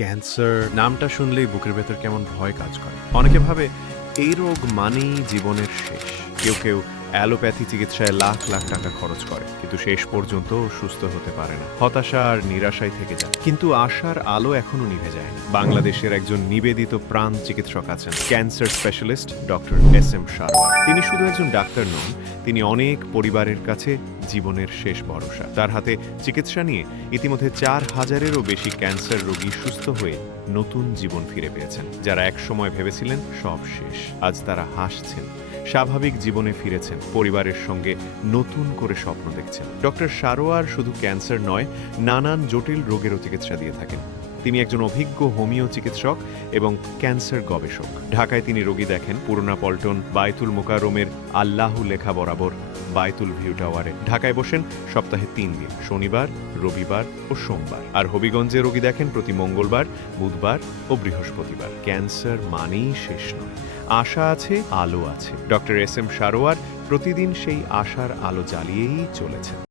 Cancer নামটা শুনলেই বুকের ভেতর কেমন ভয় কাজ করে। অনেকে ভাবে এই রোগ মানেই জীবনের শেষ। কেউ কেউ অ্যালোপ্যাথি চিকিৎসায় লাখ লাখ টাকা খরচ করে, কিন্তু শেষ পর্যন্ত সুস্থ হতে পারে না। হতাশা আর নিরাশায় থেকে যায়। কিন্তু আশার আলো এখনো নিভে যায়নি। বাংলাদেশের একজন নিবেদিত প্রাণ চিকিৎসক আছেন, cancer specialist doctor SM. Sarwar. তিনি শুধু একজন ডাক্তার নন, তিনি অনেক পরিবারের কাছে জীবনের শেষ ভরসা। তার হাতে চিকিৎসা নিয়ে ইতিমধ্যে 4,000-এরও বেশি ক্যান্সার রোগী সুস্থ হয়ে নতুন জীবন ফিরে পেয়েছেন। যারা একসময় ভেবেছিলেন সব শেষ, আজ তারা হাসছেন, স্বাভাবিক জীবনে ফিরেছেন, পরিবারের সঙ্গে নতুন করে স্বপ্ন দেখছেন। ডক্টর সারোয়ার শুধু ক্যান্সার নয়, নানান জটিল রোগেরও চিকিৎসা দিয়ে থাকেন। তিনি একজন অভিজ্ঞ হোমিও চিকিৎসক এবং ক্যান্সার গবেষক। ঢাকায় তিনি রোগী দেখেন পুরোনা পল্টন, বায়তুল মোকাররমের আল্লাহু লেখা বরাবর বায়তুল ভিউ টাওয়ারে। ঢাকায় বসেন সপ্তাহে 3 দিন, শনিবার, রবিবার ও সোমবার। আর হবিগঞ্জে রোগী দেখেন প্রতি মঙ্গলবার, বুধবার ও বৃহস্পতিবার। ক্যান্সার মানেই শেষ নয়, আশা আছে, আলো আছে। Doctor SM. সারোয়ার প্রতিদিন সেই আশার আলো জ্বালিয়েই চলেছেন।